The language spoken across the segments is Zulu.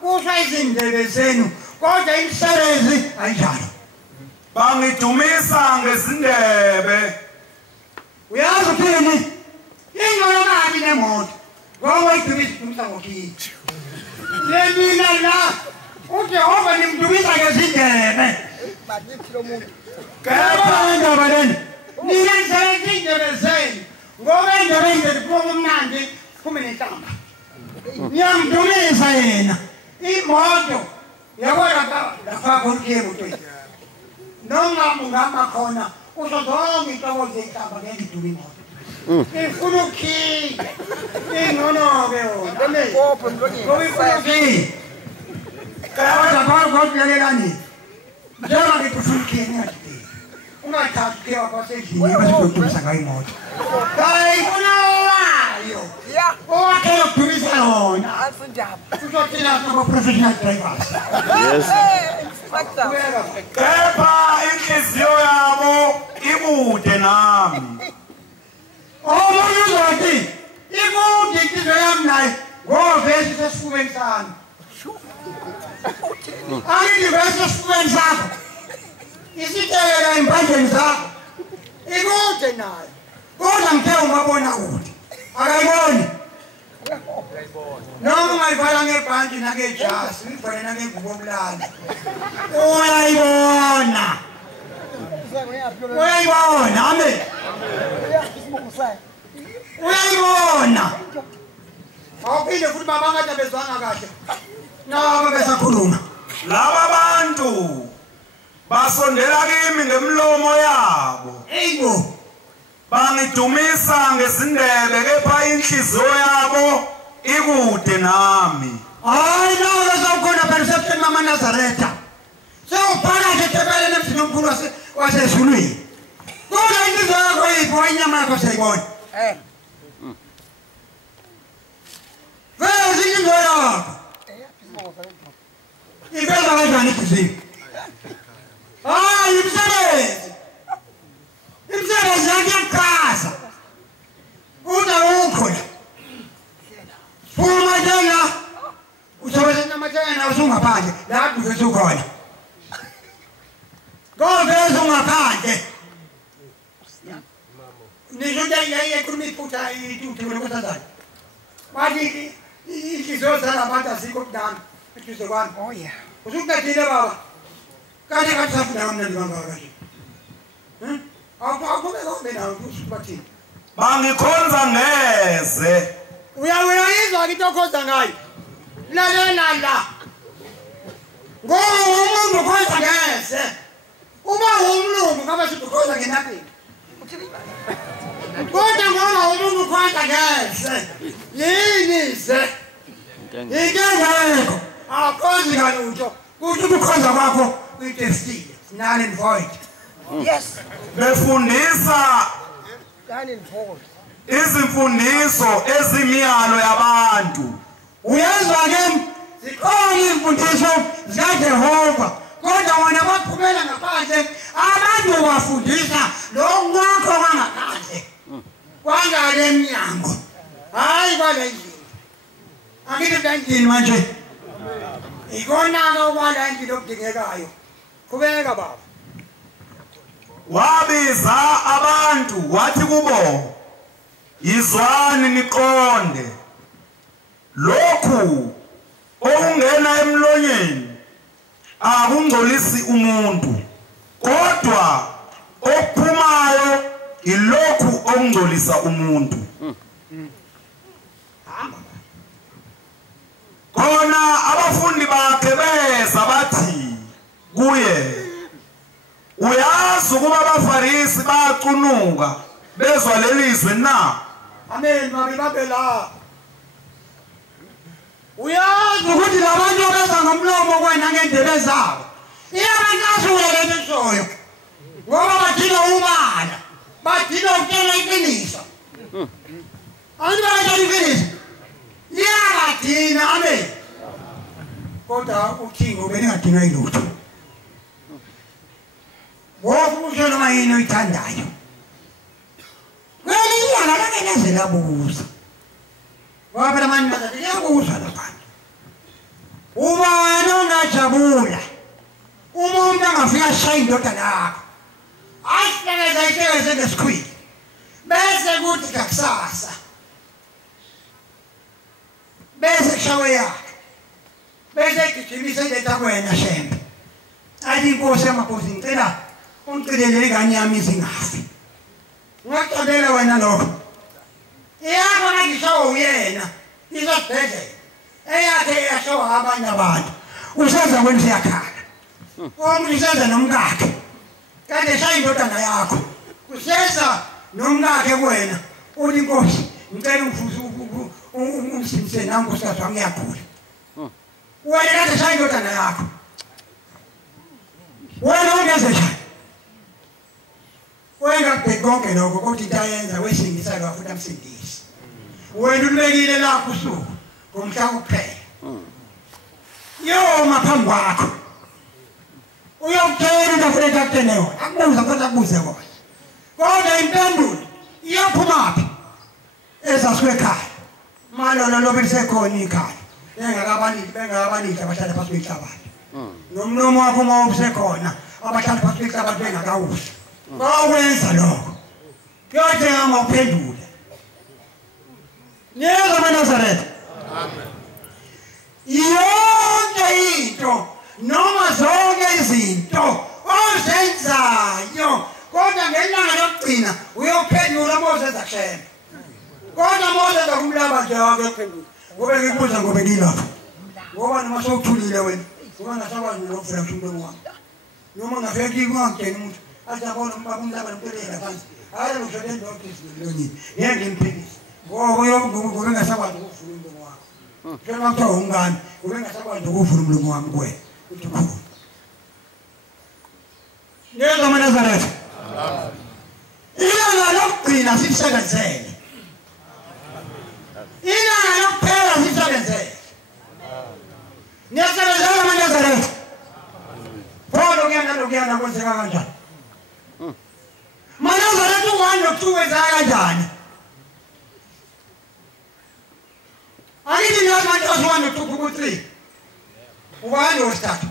kusha izindebe zenu kodwa imisebenzi ayijalo. Bangidumisa ngezindebe. Uyazi uthini? Ingcono kabi nemoto. Ngoba idumisa ngokithi. Yemina la. uJehova nimdumisa ngezindebe. Bakithi lo muntu. Kepha indaba lena. Nina nisebenza indebe zenu. Ngoba indebe zenu kuphuma umnandi kuphume nenhlamba. Ngiyamdumisa yena. Imoto yabona lapha konke umuntu. Noma ungama khona uzozonke inhlobo zenhlamba ngeduma imoto. Ngifuna ukukhipha. Ingcono-ke yona. Ngopho emlonyeni. Ngoba ifuna ukukhipha. Kaya kwakuyelelani. Njengoba ngifuna ukukhipha. Ungathathi ukhewa kwasendlini bazodumisa ngayo imoto. Hayi ifuna wayo. Yeah. Owakhe ukudumisa yona. Asindaba. Uzothina ama-professional drivers. Yes. Kepha inhliziyo yabo ikude nami. Omunye uzothi ikude inhliziyo yami naye ngovesi sesifubeni sami. Angivesi esifubeni sakho. Isitela empandeni zakho. Ikude naye. Kodwa ngithe umabona kude. Akayiboni. Noma ungayivala ngebhanti nangejasi, ngivale nangengubo omlando. Uyayibona. Uyayibona, amen. Uyayibona. Awuphinde futhi baba ngathi bezwana kahle. Noma besakhuluma. Laba bantu basondela kimi ngemlomo yabo. Eyibo. Bangidumisa ngezindebe kepha inhliziyo yabo ikude nami. Hayi nawe sawukhona phela usebenzela mama Nazareta. Sewuphakathi etebeleni emzini omkhulu wasezulwini. Kodwa inhliziyo yakho ipho inyama yakho siyibona. Vele inhliziyo yakho. Iveza kanjani inhliziyo? Hayi umsebenzi. Imsebenzi yakho iyakukhaza. Udawukho la. Phuma njena. Usebenza namathena usungaphandle. La kuveza ukhona. Goveza ungaphandle. Nisho nje yayikhuluma iphutha ituthe lokuzazana. Bathi inhliziyo zalabantu azikho kudala. Inhliziyo kwami. Oh yeah. Usukudathile baba. Kanti safuna umnandi kangaka nje. Awukube nawo usubathini. Bangikhonza ngeze. Uyayizwa into okhonza ngayo. Lalela la. Ngoba umuntu ukhonza ngeze. Uma umlungu ngaba sithi ukhonza ngenaphini. Kodwa ngoba umuntu ukhonza ngeze. Yini ze? Inkinga akhonzi kalutho. Kuthi ukukhonza kwakho uyitestile. Null and void. Yes. Befundisa Done in void. izimfundiso ezimiyalo yabantu. Uyezwa ke zikhona imfundiso zikaJehova kodwa wona baphumela ngaphandle abantu bafundisa lokho kwangaphandle kwangale eminyango hayi kwale ndlela angithi kanjani manje ikona okwala endlela okudingekayo kubeka baba Wabiza abantu wathi kubo yizwani niqonde lokhu okungena emlonyeni akungcolisi umuntu kodwa okuphumayo ilokhu okungcolisa umuntu. Khona abafundi bakhe beza bathi kuye uyazi ukuba abafarisi bayacunuka bezwa lelizwe na? Amen mami babe la uyazi ukuthi labantu beza ngomlomo kwena ngendebe zabo iyabantasule lemishoyo ngoba badinga ubala badinga ukutshela iqiniso abantu bakatshela iqiniso iyabadina amen kodwa uThixo beningadinga ilutho wofu usho noma yini oyithandayo kwelinyanga langenezela buza ngoba phela manje bazathi liyabuza lapha ubani ongajabula umuntu angafika ashaya indodana yakho asihlekeze ngesikhwili bese kuthi kakusasa bese kushawe yakhe bese igijimisa iletha kwena shembe athi inkosi yamakhosi ngicela ungicelele ingane yami izingafi ngiyacabela wena lokho iyakho nangishawa uyena izosibhedlela eyakhe yashawa abanye abantu usenza kwenu siyakhala omuntu usenza nomkakhe kanti eshaya indodana yakho kusesa nomkakhe kuwena uthi inkosi ngicela ungisimise nami nkosikazi wami ngiyagula wena kade eshaya indodana yakho wena ungenze njani wengabheki konke lokho kodwa into ayenza wesingisa lo futhi amsindisi wena ulibekile lapho usuku ngomhla kuphela yoma phambi kwakho uyokutshela into futhi akuteneyo akubuza kodwa akubuze kona kodwa impendulo iyaphumaphi ezaswekhaya malolo lobe lisekhona ikhaya bengakabalili abahlala phasi kwehlabathi nomlomo wakho uma usekhona abahlala phasi kwehlabathi bengakawusi bakwenza lokho kuyodinga ngokuphendula niyeza amaNazaretha yonke into noma zonke izinto ozenzayo kodwa ngelanga lokugcina uyophendula Moses akushembe kodwa Moses akumlaba nje akuphendula ngoba ngikubuza ngoba ngilapha ngoba noma sowuthulile wena ngoba ngasakwazi ukuvula umlomo wami noma ngafeki kwangena umuntu azabona umlaba nompelela phansi hayi ngishode ndokisi lonyini ngeke ngimphikise ngoba ngasakwazi ukuvula umlomo wami njengoba kuthiwa ungani ngoba ngasakwazi ukuvula umlomo wami kuwena uthi khulu niyeza amaNazaretha ilanga lokugcina sisebenzele ilanga lokuphela sisebenzele niyasebenzela amaNazaretha phola kuyana kwenzeka kanjani amaNazaretha u-1 no-2 wenzeka kanjani angithi niyamantosi 1 no-2 ku-3 ubani wesithathu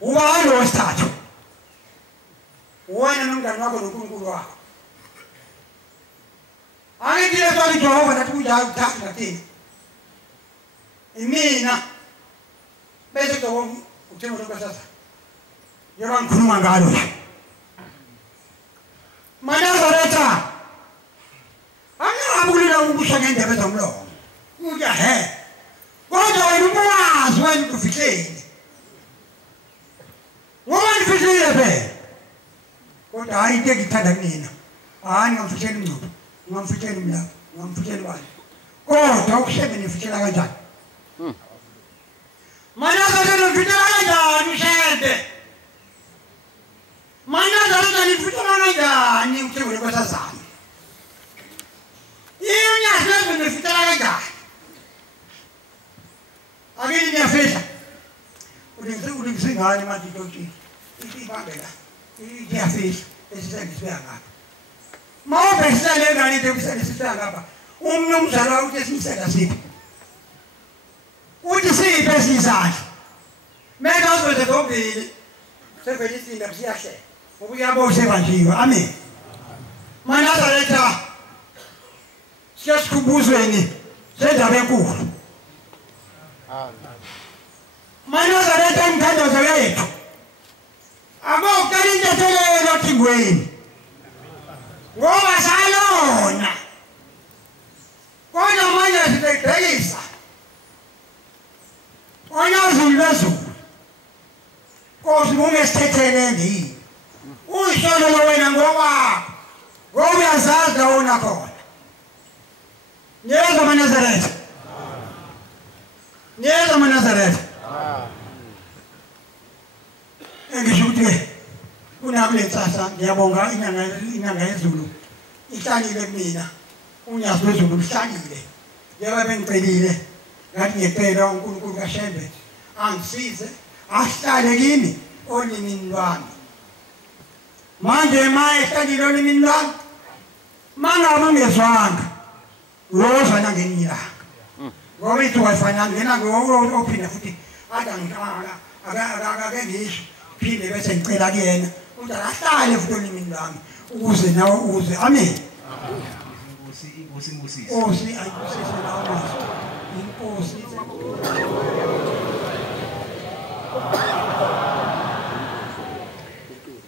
ubani wesithathu wena nomngane wakho noNkulunkulu wakho angithi leswathi Jehova nathi kunjalo kuthathu nathina imina bese Jehova uthemba lokwesasa njengoba ngikhuluma ngalo nje amaNazaretha angabukulila ukusha ngendebe zomlomo uthi he kodwa wena umazi wena ufihleni ngoba nifihlile phela kodwa hayi into engithanda kunina hayi ngamfihleli ingcubo ngamfihleli umlapha ngamfihleli bani kodwa ukushebe nifihlela kanjani amaNazaretha nifihlela kanjani ushebe amaNazaretha nifihlela kanjani uthemba lokwesazana inyasi lezo nifihlela kanjani akini niyafihla ulingisingane manje intotini ibambela iyafihla esisengisibeya ngapha mawubhekisele engane into ekusengisibeya ngapha umnumzala uthi esimisela siphi uthi siphi esiyisandla mena uzoze zombili sevele isinda siyahlela ngoba uyabona sebanjiwe amen amaNazaretha siyasikhubuzweni sendaba enkulu amaNazaretha imthandazo yethu akukela into ethelelele othingweni ngoba salona kodwa manje sibhekisa onyazulu bezulu kosi ungesithethelele yini uyihlolo lo wena ngokwakho ngoba uyazazi la wona khona niyeza amaNazaretha niyeza amaNazaretha engisho ukuthi kunakule nsasa ngiyabonga inyanga yezulu ihlalile kumina unyazi lwezulu luhlalile njengoba bengicelile ngathi ngiyecela uNkulunkulu kaShembe angisize ahlale kimi olimini lwami manje ma ehlalile olimini lwami mangabe ungezwanga loza nangenye ilanga ngoba i-Wi-Fi ngena ophinda futhi akake ngisho phinde bese ngicela kuyena ukuthi akahlale futhi olimini lami ukuze nawe uze amen. Inkosi ayibusise lawo mazwi. Inkosi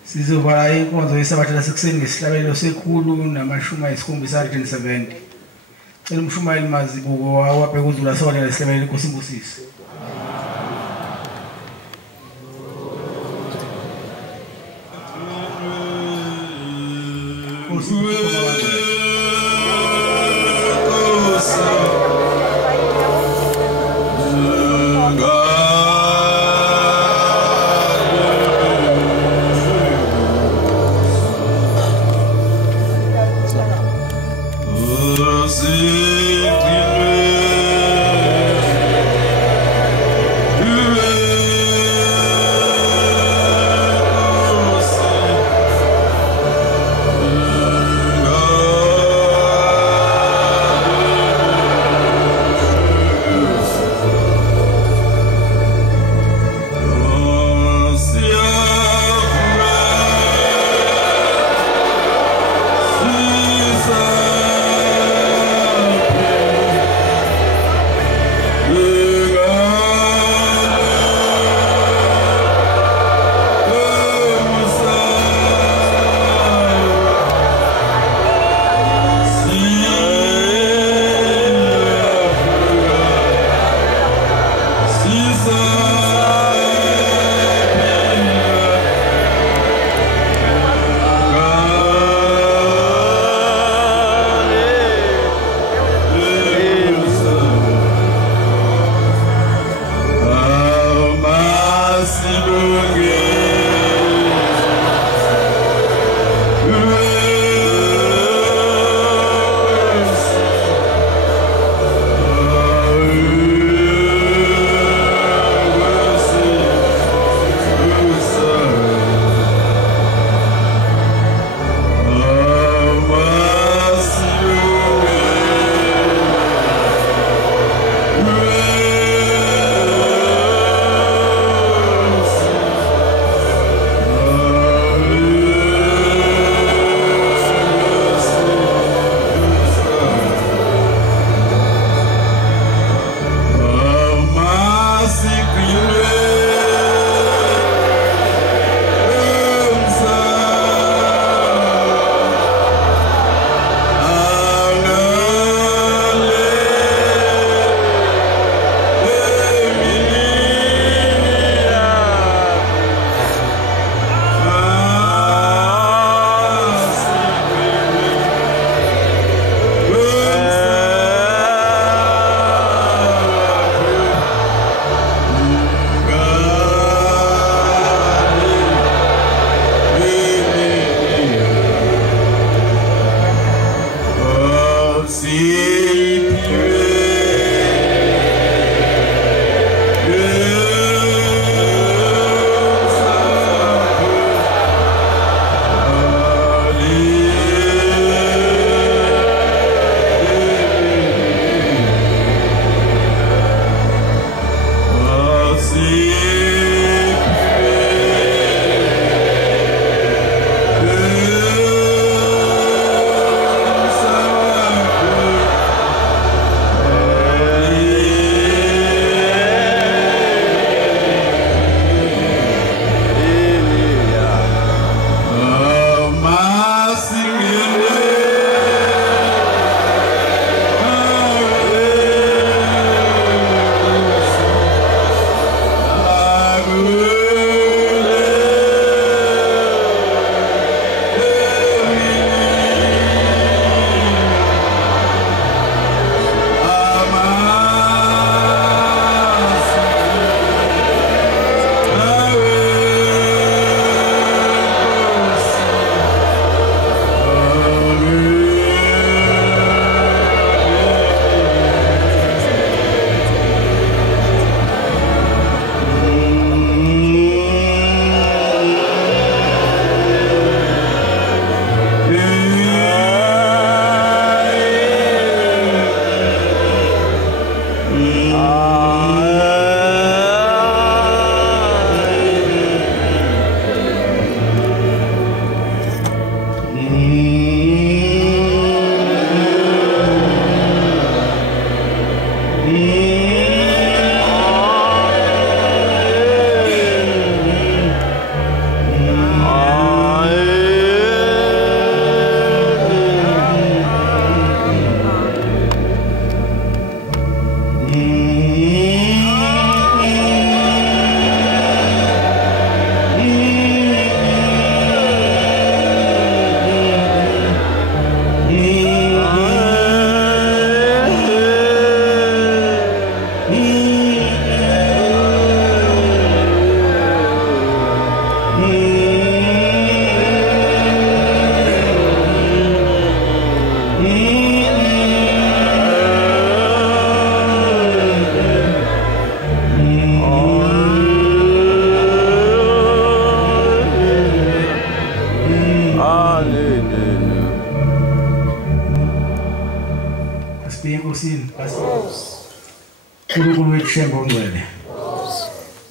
sizovala inkonzo yesabatha lasekuseni ngesihlabelelo sekhulu nama-70. Cela umshumayeli Mazibuko wabheka uZulu asonke lesihlabelelo inkosi imbusise. Oh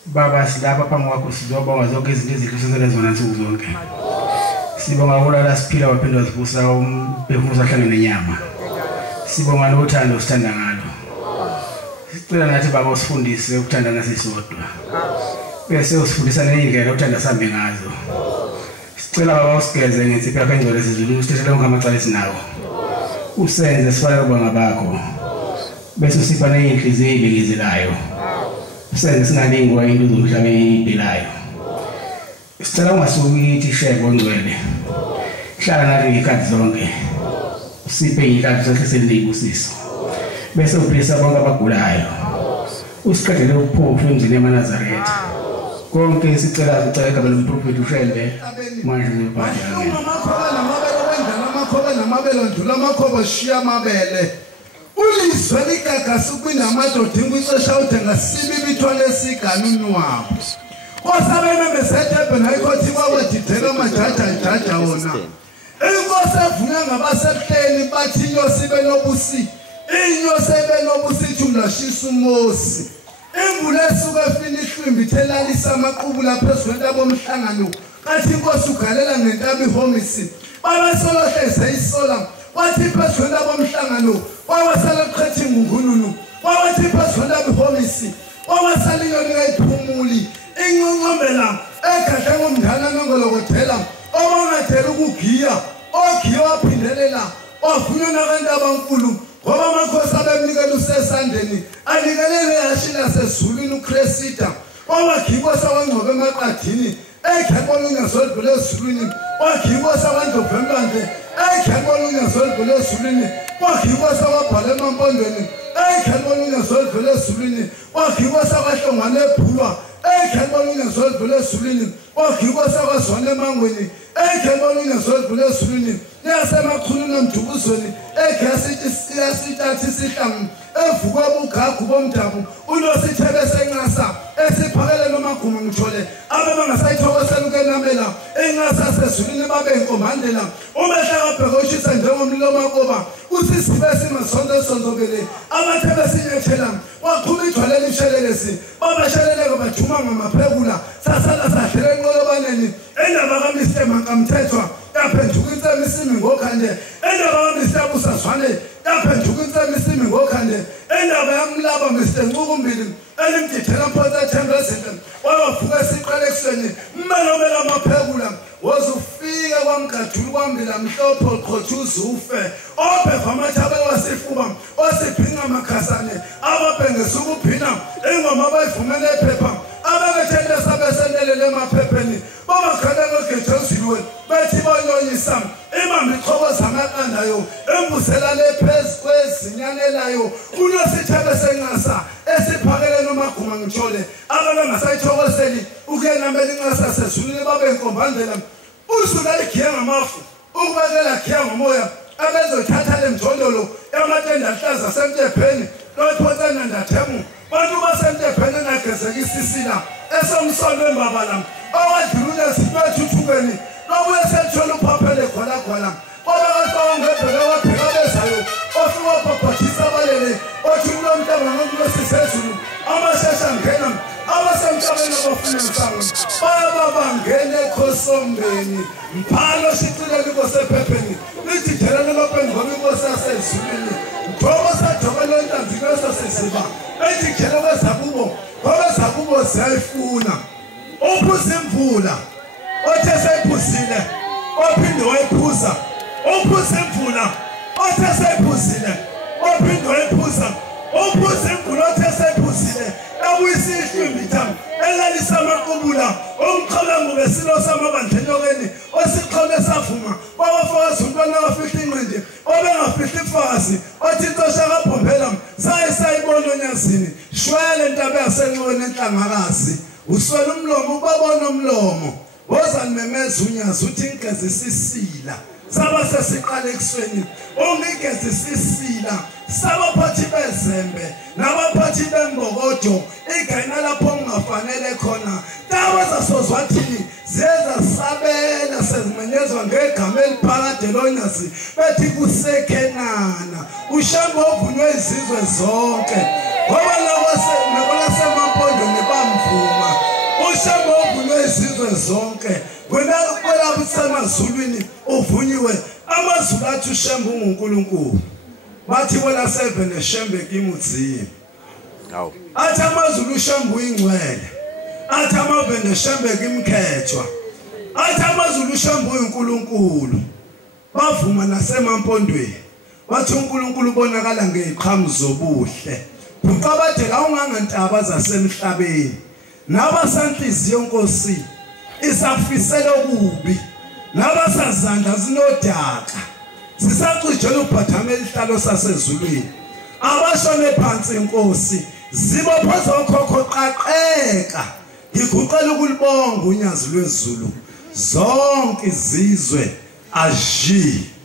Baba silapha phambi kwakho sizobonga zonke izinto ezihlosele zona nsuku zonke. Sibonga ulala siphila waphinda sibusa umphefumulo sahlangene nenyama. Sibonga nothando sithanda ngalo. Sicela nathi baba usifundise ukuthandana sisodwa. Bese usifundisa nendlela uthanda sambe ngazo. Sicela baba usigeze ngensipho yakho engcwele sizulu usithethele wonke amacala esinawo. Usenze sifale kubanga bakho. Bese usipha neyinhliziyo ezibengezelayo. Senze singalingwa into zomhlabeni ibhelayo. Sicela ungasuki isheko ngcwele. Hlala nathi ngekhathi zonke. Usiphe ikhathi zonke selibusisa. Bese uphilisa bonke abagulayo. Usiqedele uphupho emzini eManazaretha. Konke sicela egama lomprofeti uShembe manje ngibhadala. Amakhoba namabele ndula amakhoba shiya amabele. Ulizwe likagasi kwinamadoda inkwixesha uthenga sibi ibithwala esiganuni wabo. Osabemembesethe nayikhothi kwawedidela amajaja wona. Inkosi evunywa ngabasehleni bathi inyosi ibe nobusi. Inyosi ebe nobusi ithundashisa umosi. Imvula esuka efini ihlwimbi ithelalisa amaqubula phezulu entaba omhlangano. Kathi inkosi ugalela ngentaba ihomisi. Babesolohleze isola. Wathi phezulu entaba omhlangano. Wawasala qhethi ngungunu. Wathi phezulu entaba ihomisi. Wawasala inyoni kayiphumuli. Inqonqombela egadla ngomndana nongolokothela. Obangathela ukugiya. Ogiya waphindelela. Wavunywa nabantu abankulu. Ngoba amakhosi abemnikela usesandleni anikelele yashila sezulwini uCresida owagikwa sawangcobe emaqadini ekhebolunya zolibhule ezulwini wagikwa sawandlovemlande ekhebolunya zolibhule ezulwini wagikwa sawabhala emampondweni ekhebolunya zolibhule ezulwini wagikwa sawahlongwane ebhulwa ekhebolunya zolibhule ezulwini wagikwa sawazwana emangweni ekhebolunya zolibhule ezulwini Yasemakhuluna mdubuzweni ekhasithi siyasithatha isihlangu evuka bugagu bomdabu unosithebe senqasa esiphakele nomaguma ngithole abebangasayithokosela ukenamela enqasa sezulwini babe inkombandela umehla kabheka ushisa njengomlilo makoba usisibe simasonto esonzobele abathebe sinyethela waqhuma ithwaleni ishelelesi babasheleleke bajuma ngamaphekula sasala sadlela enqolobaneni endaba kaMr Mankamthethwa yaphenduka insemi isimi ngokhande endaba kaMr Busazwane yaphenduka insemi isimi ngokhande endaba yamlaba Mr Ncukumbili elimdithela phansi ethemba izinto wabavuka esiqale ekuseni mmelomela amaphekula wozufika kwamgadulu kwambila mhlophe uqhothuza ufe obheva amathaba wasifuba osiphinga amakhasane ababhengesa ukuphina ingoma bayivumele ephepha ababethele sabesendelele emaphepheni babakhala ngegethezilwe bethi bonyonyisa imambi iqhobo zamaqandayo embusela lephezulu kwezinyanelayo unosithebe senqasa esiphakele nomaguma ngithole ababengasayithokoseli ukenamela inqasa sezulwini babe inkombandlela usula ikhiya ngamafu ukubekela ikhiya ngomoya abezothatha lemjondolo yamatenda ahlaza semtepheni lophotana ndathemu bantu basemtepheni nagezeka isisila esomsondo embabala owadlulule sibethuthukeni nobuye sethola uphaphele khona obekasawongebheka wabheka bezayo ofika wabhabhathisa abalele othi unomhlaba ngokulosisa phezulu amashesha ngena abasemhlabeni abafuna usango baba bangene ekhosombeni mphalo sicile inkosi ephepheni lithi delana lopeni ngoba inkosi yasezulwini ngoba sadobela intanzi kwesasiziba ethi khela kwezakubo ngoba zakubo ziyayifuna uphuza imvula othe seyiphuzile ophinde wayiphuza uphuza imvula othe seyiphuzile ophinde wayiphuza uphuza imvula othe seyiphuzile abuyisihlwimbi thami elalisa amaqubula omqhalango besilo samabandlenyokeni osiqhole savuma bawafakazi umntwana wafihla inqindi obengafihla ifazi othi intosha kabhombela sayibona onyazini shwele ntaba yasenqoni enhlangakazi uswela umlomo ubabona umlomo woza nimemeza unyazi uthi ingezisisila saba sesiqala ekusweni ongigezisisila sabaphathi bezembe nabaphathi bembokodo igayina lapho ungafanele khona tawa zasozwathini zeza sabela sezimenyezwa ngegama eliphakade lonyazi bethi kusekhenana ushambo ovunywe izizwe zonke ngoba nakolasemapondweni bamvuma ushambo ovunywe izizwe zonke wena kwelabusemazulwini uvunyiwe amazulu athi ushembe ungunkulunkulu bathi bona 7 eshembe kimudziye athi amazulu ushembe uyingcwele athi amavende eshembe kimkhethwa athi amazulu ushembe uyinkulunkulu bavuma nasemampondweni bathi uNkulunkulu ubonakala ngeziqhamu zobuhle uqabadela ungangantaba zasemhlabeni nabasanhliziyo Nkosi isafisela okubi nabasazandla zinodaka sisacijela ubhathame elihlalo sasezulwini abashone phansi Nkosi zibophoza okhokho qaqeka ngiguqela ukulibonga unyazi lwezulu zonke izizwe aji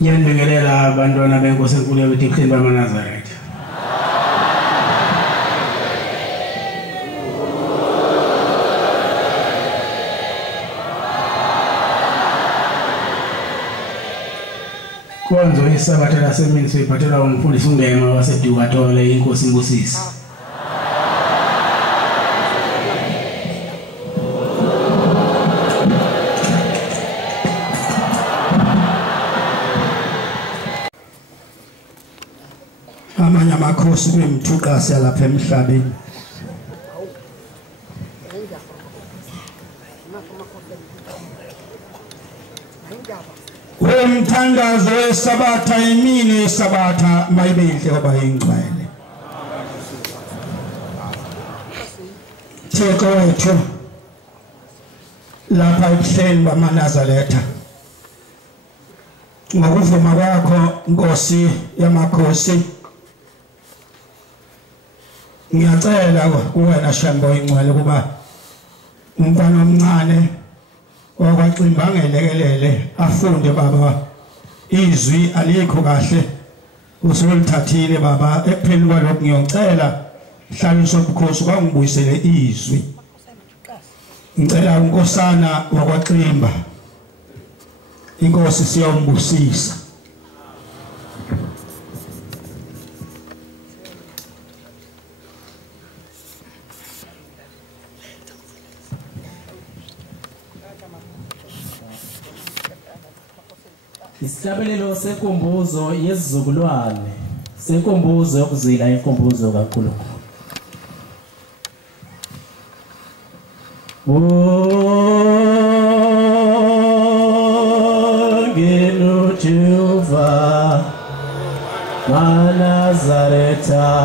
Ngiyanibingelela abantwana benkosi enkulu yabeThixeni bamaNazaretha. Konzo isabatha lasemini siphathela umfundisi uNgema waseDuwatole inkosi Mbusisi. Amanye amakhosi bemthuqa lapha emhlabeni wemthandazo wesabatha imini yesabatha mayibe inhle kwaba ingcwele Thixo wethu lapha ebuhleni bamaNazaretha ngokuvuma kwakho Nkosi yamakhosi ngiyacela kuwena Shambo ingcwele kuba umntwana omncane wakwaXimba angelekelele afunde baba izwi alikho kahle usolithathile baba ekupheni kwalokho ngiyocela hlaliso ubukhosi kwangibuyisele izwi ngicela unkosana wakwaXimba inkosi siyombusisa Isihlabelelo senkumbuzo yesizukulwane senkumbuzo yokuzila inkumbuzo kaNkulunkulu. Ngenu Jehova Nazaretani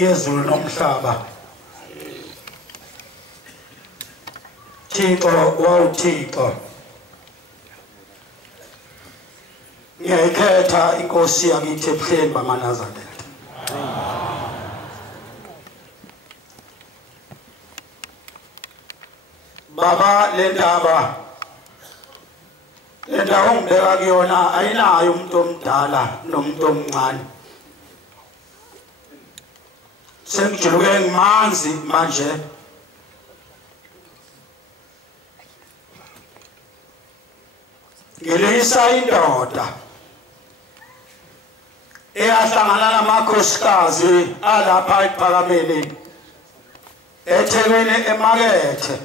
yezulu nomhlaba Thixo wawuthixo ngiyayikhetha inkosi yakithi ebuhleni bamaNazaretha Baba le ndawo ongibeka kuyona ayinayo umuntu omdala nomuntu omncane Sengijuluke ngimanzi manje Ngilisa indoda eyahlangana namakhosikazi alapha ePhakameni eThekwini emakethe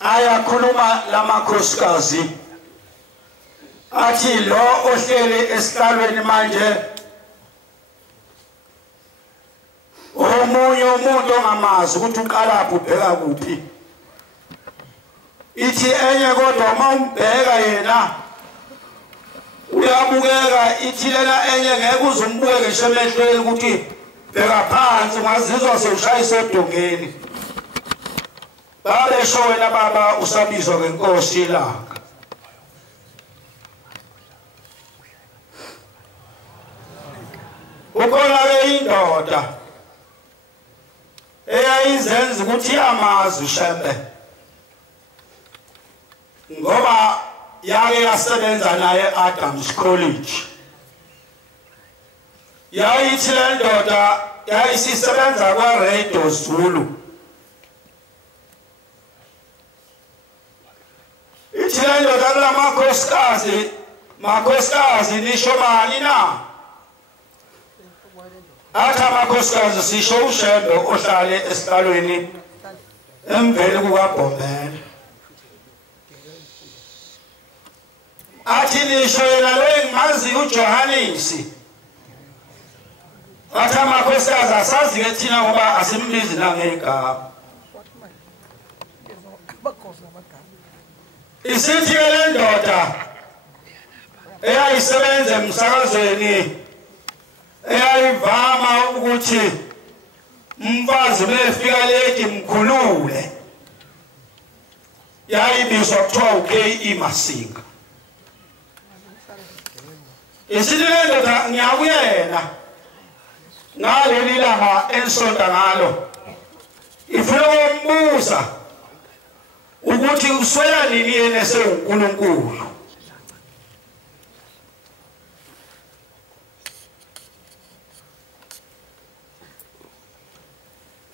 ayakhuluma lamakhosikazi athi lo ohleli esihlalweni manje omunye umuntu ongamazi ukuthi uqalaphi ubheka kuphi ithi enye kodwa uma umbheka yena uyabukeka ithi lena enye ngeke uzumbukeke ngisho emehlweni ukuthi bheka phansi ungazizwa sewushayisa odongeni babesho wena baba usabizwa ngenkosi ilanga ukhona-ke indoda eyayizenza ukuthi yamazi uShembe ngoba yake yasebenza naye Adams College yayithi le ndoda yayisisebenza kwa-Radio Zulu ithi le ndoda kula makhosikazi nisho bani na athi amakhosikazi sisho uShembe ohlale esihlalweni emveni kukaBhombela athi nisho yena lo engimaziyo uJohanisi athi amakhosikazi asazi-ke thina ngoba asimbizi nangegama isithi-ke le ndoda eyayisebenza emsakazweni eyayivama ukuthi umfazi befika late mkhulule yayibizwa kuthiwa uKE Masinga isithi le ndoda ngiyakuyena ngaleli langa elisonta ngalo ifuna ukumbuza ukuthi uswela nini yena esewuNkulunkulu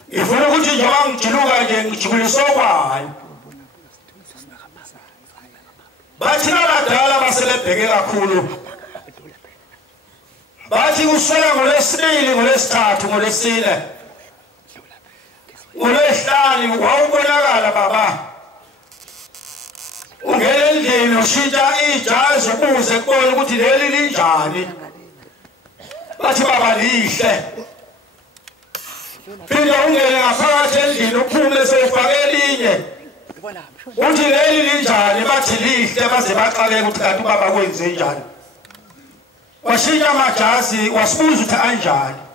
ifuna ukuthi njengoba mangiluka nje ngijubuliswa kwani bathi abadala basebebheke kakhulu bathi kuswela ngolesibili ngolesithathu ngolesine ngolesihlanu wawubonakala baba ungena endlini ushintsha ijazi ukuze kubone ukuthi leli linjani bathi baba lihle phinda ungene ngaphakathi endlini uphume sewufake elinye uthi leli linjani bathi lihle baze baxakeke ukuthi kanti ubaba kwenze njani washintsha amajazi wasibuza ukuthi anjani